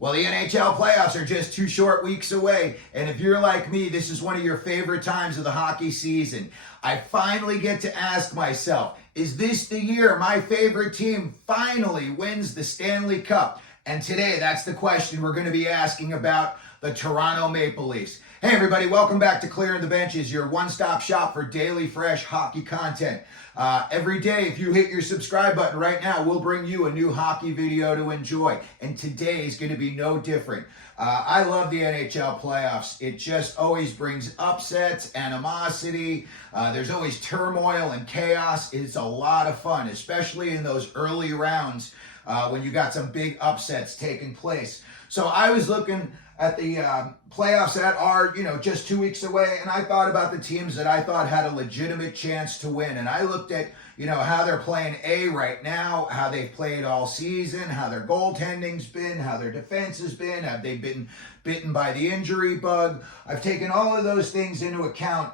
Well, the NHL playoffs are just 2 short weeks away, and if you're like me, this is one of your favorite times of the hockey season. I finally get to ask myself, is this the year my favorite team finally wins the Stanley Cup? And today, that's the question we're going to be asking about the Toronto Maple Leafs. Hey everybody, welcome back to Clearing the Benches, your one-stop shop for daily fresh hockey content. Every day, if you hit your subscribe button right now, we'll bring you a new hockey video to enjoy. And today is going to be no different. I love the NHL playoffs. It just always brings upsets, animosity. There's always turmoil and chaos. It's a lot of fun, especially in those early rounds when you got some big upsets taking place. So I was looking at the playoffs that are, just 2 weeks away, and I thought about the teams that I thought had a legitimate chance to win. And I looked at, how they're playing right now, how they've played all season, how their goaltending's been, how their defense has been, have they been bitten by the injury bug. I've taken all of those things into account,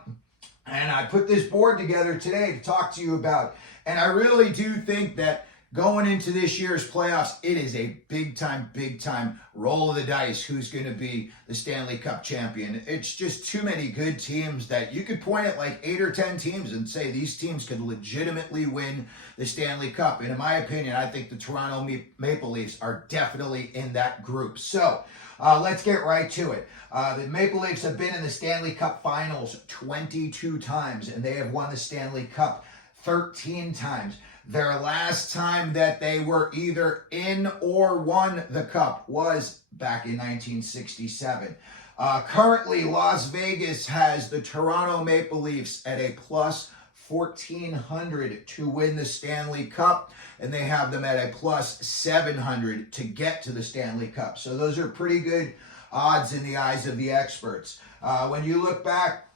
and I put this board together today to talk to you about. And I really do think that going into this year's playoffs, it is a big time roll of the dice who's going to be the Stanley Cup champion. It's just too many good teams that you could point at like 8 or 10 teams and say these teams could legitimately win the Stanley Cup. And in my opinion, I think the Toronto Maple Leafs are definitely in that group. So let's get right to it. The Maple Leafs have been in the Stanley Cup Finals 22 times, and they have won the Stanley Cup 13 times. Their last time that they were either in or won the cup was back in 1967. Currently, Las Vegas has the Toronto Maple Leafs at a plus 1,400 to win the Stanley Cup, and they have them at a plus 700 to get to the Stanley Cup. So those are pretty good odds in the eyes of the experts. When you look back,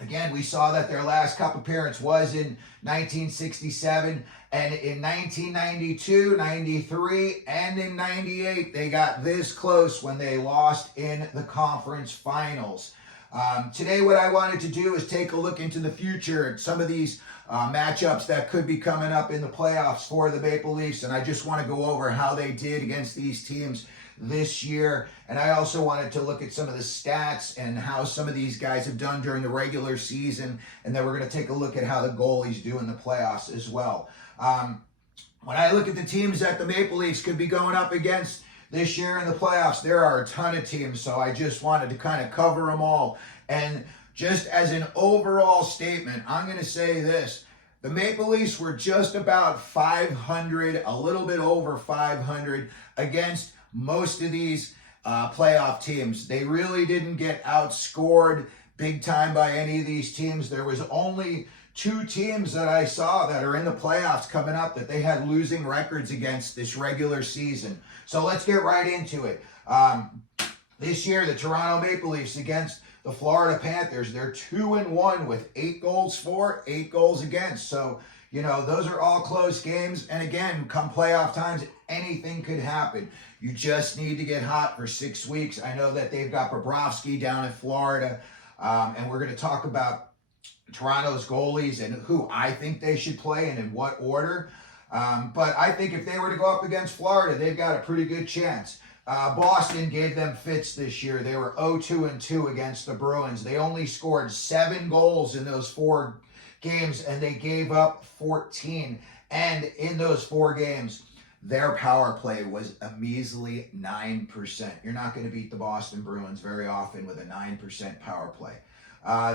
again, we saw that their last cup appearance was in 1967, and in 1992, 93, and in 98, they got this close when they lost in the conference finals. Today, what I wanted to do is take a look into the future at some of these matchups that could be coming up in the playoffs for the Maple Leafs, and I just want to go over how they did against these teams this year. And I also wanted to look at some of the stats and how some of these guys have done during the regular season. And then we're going to take a look at how the goalies do in the playoffs as well. When I look at the teams that the Maple Leafs could be going up against this year in the playoffs, there are a ton of teams. So I just wanted to kind of cover them all. And just as an overall statement, I'm going to say this. The Maple Leafs were just about 500, a little bit over 500 against most of these playoff teams. They really didn't get outscored big time by any of these teams. There was only 2 teams that I saw that are in the playoffs coming up that they had losing records against this regular season. So let's get right into it. This year, the Toronto Maple Leafs against the Florida Panthers, they're 2-1 with 8 goals for, 8 goals against. So, those are all close games. And again, come playoff times, anything could happen. You just need to get hot for 6 weeks. I know that they've got Bobrovsky down in Florida. And we're going to talk about Toronto's goalies and who I think they should play and in what order. But I think if they were to go up against Florida, they've got a pretty good chance. Boston gave them fits this year. They were 0-2 against the Bruins. They only scored 7 goals in those 4 games, and they gave up 14. And in those 4 games, their power play was a measly 9%. You're not going to beat the Boston Bruins very often with a 9% power play.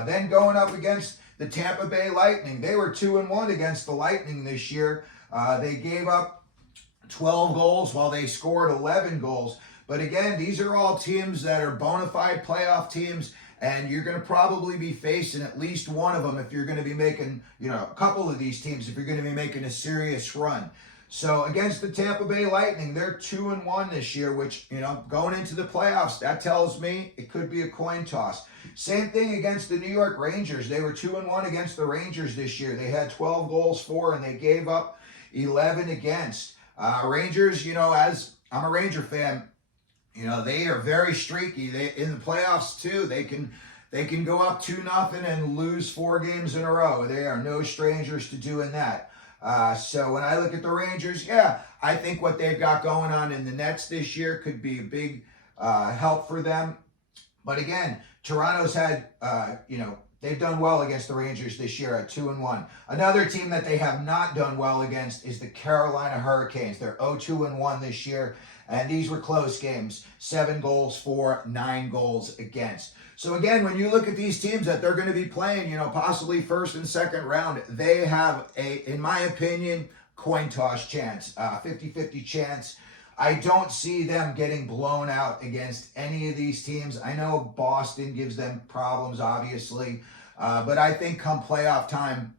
Then going up against the Tampa Bay Lightning, they were 2-1 against the Lightning this year. They gave up 12 goals while they scored 11 goals. But again, these are all teams that are bona fide playoff teams, and you're going to probably be facing at least one of them if you're going to be making, a couple of these teams if you're going to be making a serious run. So against the Tampa Bay Lightning, they're 2-1 this year, which, going into the playoffs, that tells me it could be a coin toss. Same thing against the New York Rangers. They were 2-1 against the Rangers this year. They had 12 goals for, and they gave up 11 against. Rangers, as I'm a Ranger fan, they are very streaky. They in the playoffs too. They can go up 2-0 and lose 4 games in a row. They are no strangers to doing that. So when I look at the Rangers, yeah, I think what they've got going on in the Nets this year could be a big help for them. But again, Toronto's had, they've done well against the Rangers this year at 2-1. Another team that they have not done well against is the Carolina Hurricanes. They're 0-2-1 this year, and these were close games. 7 goals for, 9 goals against. So again, when you look at these teams that they're going to be playing, possibly first and second round, they have in my opinion, coin toss chance, 50-50 chance. I don't see them getting blown out against any of these teams. I know Boston gives them problems, obviously, but I think come playoff time,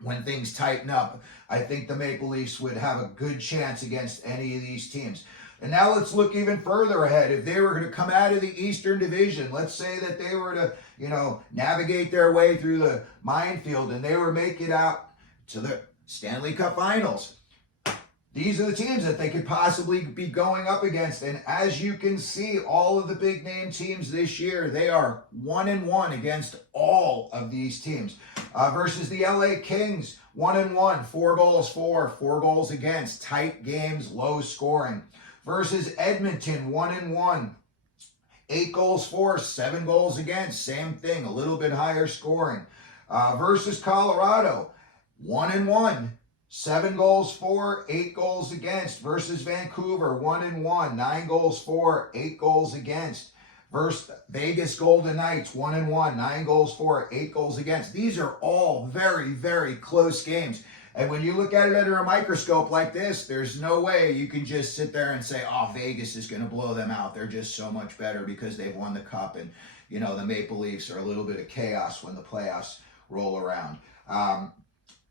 when things tighten up, I think the Maple Leafs would have a good chance against any of these teams. And now let's look even further ahead. If they were going to come out of the Eastern Division, let's say that they were to, navigate their way through the minefield and they were making it out to the Stanley Cup Finals. These are the teams that they could possibly be going up against. And as you can see, all of the big name teams this year, they are 1-1 against all of these teams. Versus the LA Kings, 1-1, 4 goals for, 4 goals against, tight games, low scoring. Versus Edmonton, 1-1, 8 goals for, 7 goals against, same thing, a little bit higher scoring. Versus Colorado, 1-1. 7 goals for, 8 goals against. Versus Vancouver, 1-1, 9 goals for, 8 goals against. Versus Vegas Golden Knights, 1-1, 9 goals for, 8 goals against. These are all very, very close games. And when you look at it under a microscope like this, there's no way you can just sit there and say, oh, Vegas is going to blow them out. They're just so much better because they've won the Cup. And, the Maple Leafs are a little bit of chaos when the playoffs roll around.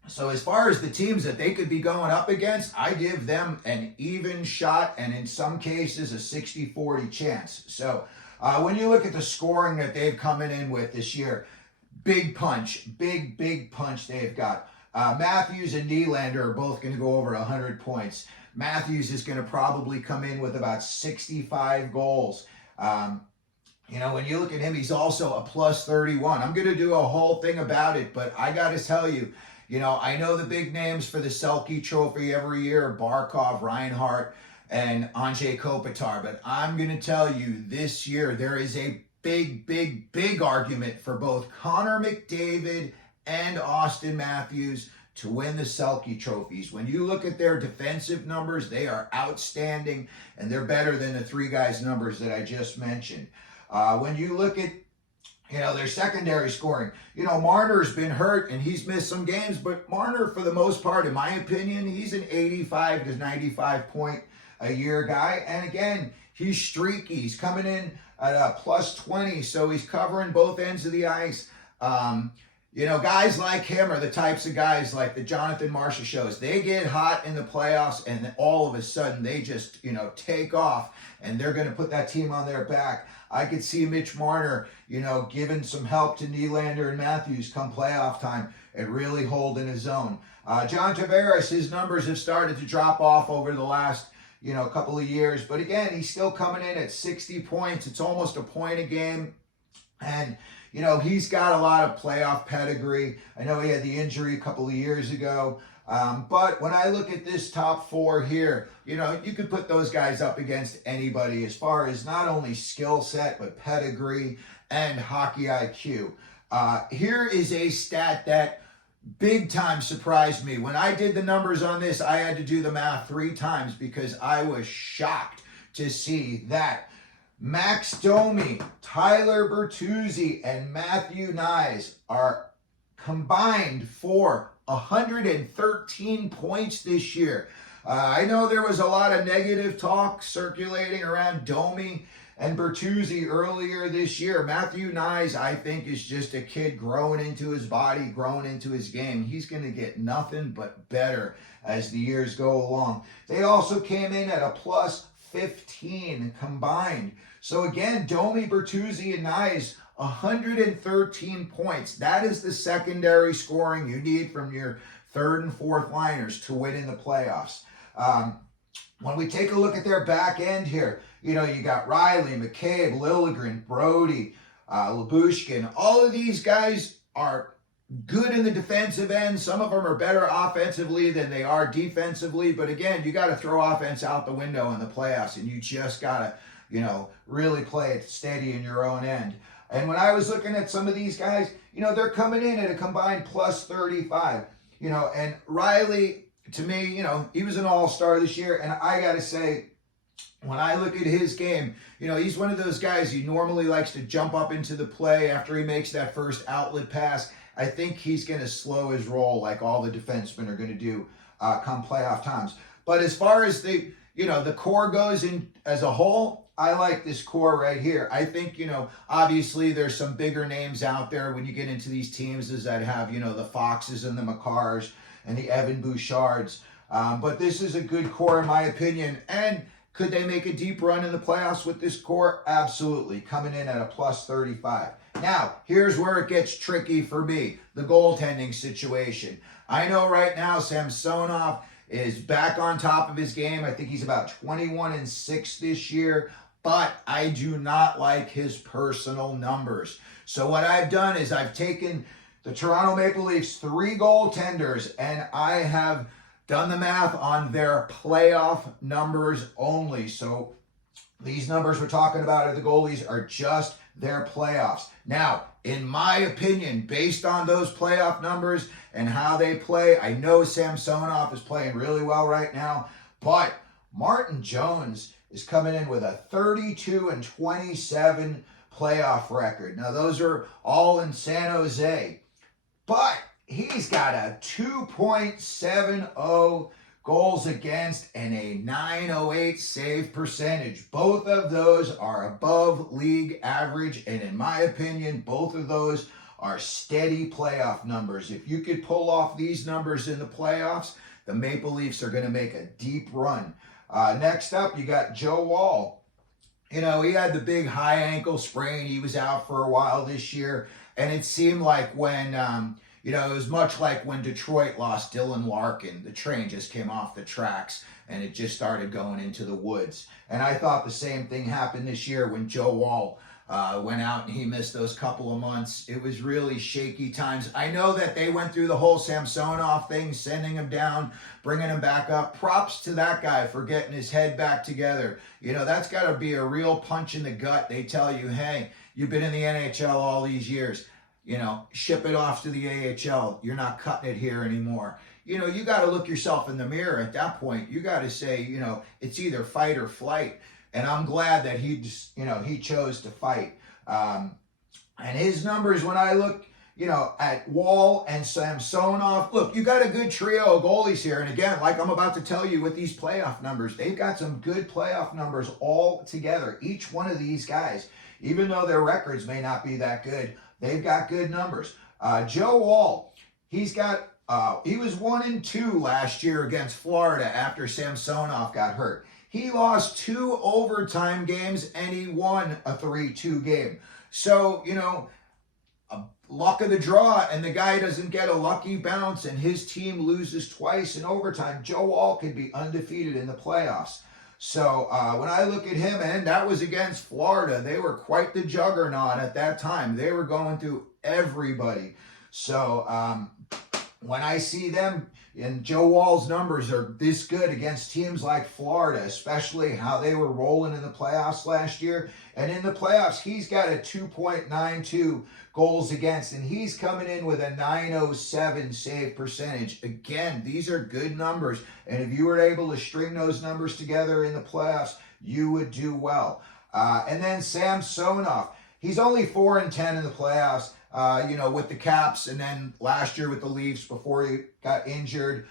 So as far as the teams that they could be going up against, I give them an even shot and in some cases a 60-40 chance. So when you look at the scoring that they've coming in with this year, big punch they've got. Matthews and Nylander are both going to go over 100 points. Matthews is going to probably come in with about 65 goals. When you look at him, he's also a plus 31. I'm going to do a whole thing about it, but I got to tell you, I know the big names for the Selke Trophy every year, Barkov, Reinhart, and Anze Kopitar, but I'm going to tell you this year there is a big argument for both Connor McDavid and Auston Matthews to win the Selke trophies. When you look at their defensive numbers, they are outstanding, and they're better than the 3 guys' numbers that I just mentioned. When you look at their secondary scoring, Marner's been hurt and he's missed some games, but Marner, for the most part, in my opinion, he's an 85 to 95 point a year guy. And again, he's streaky. He's coming in at a plus 20, so he's covering both ends of the ice. Guys like him are the types of guys like the Jonathan Marchessault shows. They get hot in the playoffs and then all of a sudden they just, take off and they're going to put that team on their back. I could see Mitch Marner, giving some help to Nylander and Matthews come playoff time and really holding his own. John Tavares, his numbers have started to drop off over the last, couple of years. But again, he's still coming in at 60 points. It's almost a point a game. And he's got a lot of playoff pedigree. I know he had the injury a couple of years ago. But when I look at this top 4 here, you could put those guys up against anybody as far as not only skill set, but pedigree and hockey IQ. Here is a stat that big time surprised me. When I did the numbers on this, I had to do the math 3 times because I was shocked to see that Max Domi, Tyler Bertuzzi, and Matthew Knies are combined for 113 points this year. I know there was a lot of negative talk circulating around Domi and Bertuzzi earlier this year. Matthew Knies, I think, is just a kid growing into his body, growing into his game. He's going to get nothing but better as the years go along. They also came in at a plus 15 combined. So again, Domi, Bertuzzi, and Knies, 113 points. That is the secondary scoring you need from your 3rd and 4th liners to win in the playoffs. When we take a look at their back end here, you got Reilly, McCabe, Liljegren, Brody, Lyubushkin. All of these guys are good in the defensive end. Some of them are better offensively than they are defensively. But again, you got to throw offense out the window in the playoffs, and you just got to, really play it steady in your own end. And when I was looking at some of these guys, they're coming in at a combined plus 35. And Reilly, to me, he was an all-star this year. And I got to say, when I look at his game, he's one of those guys who normally likes to jump up into the play after he makes that first outlet pass. I think he's going to slow his roll like all the defensemen are going to do come playoff times. But as far as the core goes in as a whole, I like this core right here. I think, obviously there's some bigger names out there when you get into these teams that have, the Foxes and the Makars and the Evan Bouchards. But this is a good core in my opinion. And could they make a deep run in the playoffs with this core? Absolutely. Coming in at a plus 35. Now, here's where it gets tricky for me. The goaltending situation. I know right now Samsonov is back on top of his game. I think he's about 21-6 this year. But I do not like his personal numbers. So what I've done is I've taken the Toronto Maple Leafs 3 goaltenders and I have done the math on their playoff numbers only. So these numbers we're talking about of the goalies are just their playoffs. Now, in my opinion, based on those playoff numbers and how they play, I know Samsonov is playing really well right now, but Martin Jones is coming in with a 32-27 playoff record. Now, those are all in San Jose, but he's got a 2.70 goals against and a 908 save percentage. Both of those are above league average, and in my opinion, both of those are steady playoff numbers. If you could pull off these numbers in the playoffs, the Maple Leafs are going to make a deep run. Next up, you got Joe Woll. He had the big high ankle sprain. He was out for a while this year. And it seemed like when, it was much like when Detroit lost Dylan Larkin. The train just came off the tracks and it just started going into the woods. And I thought the same thing happened this year when Joe Woll went out and he missed those couple of months. It was really shaky times. I know that they went through the whole Samsonov thing, sending him down, bringing him back up. Props to that guy for getting his head back together. That's got to be a real punch in the gut. They tell you, hey, you've been in the NHL all these years. Ship it off to the AHL. You're not cutting it here anymore. You got to look yourself in the mirror at that point. You got to say, it's either fight or flight. And I'm glad that he chose to fight. And his numbers, when I look, at Woll and Samsonov, look, you got a good trio of goalies here. And again, like I'm about to tell you with these playoff numbers, they've got some good playoff numbers all together. Each one of these guys, even though their records may not be that good, they've got good numbers. Joe Woll, he was 1-2 last year against Florida after Samsonov got hurt. He lost 2 overtime games and he won a 3-2 game. So, luck of the draw, and the guy doesn't get a lucky bounce and his team loses twice in overtime. Joe Woll could be undefeated in the playoffs. So when I look at him, and that was against Florida, they were quite the juggernaut at that time. They were going through everybody. So when I see them, and Joe Woll's numbers are this good against teams like Florida, especially how they were rolling in the playoffs last year. And in the playoffs, he's got a 2.92 goals against, and he's coming in with a 907 save percentage. Again, these are good numbers. And if you were able to string those numbers together in the playoffs, you would do well. And then Samsonov, he's only 4-10 in the playoffs. With the Caps, and then last year with the Leafs before he got injured.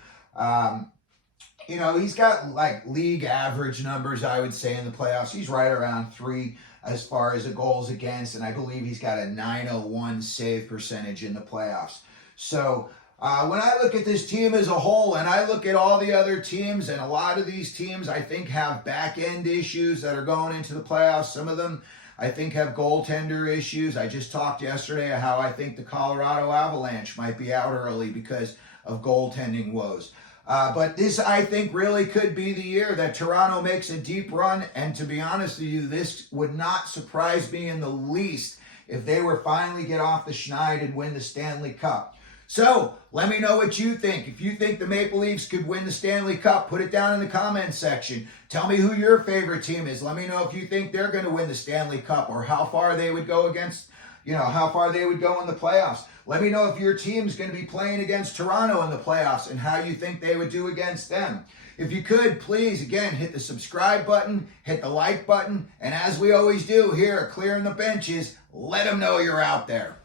He's got like league average numbers, I would say, in the playoffs. He's right around 3 as far as the goals against, and I believe he's got a 901 save percentage in the playoffs. So when I look at this team as a whole, and I look at all the other teams, and a lot of these teams I think have back-end issues that are going into the playoffs. Some of them I think have goaltender issues. I just talked yesterday how I think the Colorado Avalanche might be out early because of goaltending woes. But this, I think, really could be the year that Toronto makes a deep run. And to be honest with you, this would not surprise me in the least if they were finally get off the schneid and win the Stanley Cup. So let me know what you think. If you think the Maple Leafs could win the Stanley Cup, put it down in the comments section. Tell me who your favorite team is. Let me know if you think they're going to win the Stanley Cup or how far they would go against, how far they would go in the playoffs. Let me know if your team's going to be playing against Toronto in the playoffs and how you think they would do against them. If you could, please, again, hit the subscribe button, hit the like button, and as we always do here at Clearing the Benches, let them know you're out there.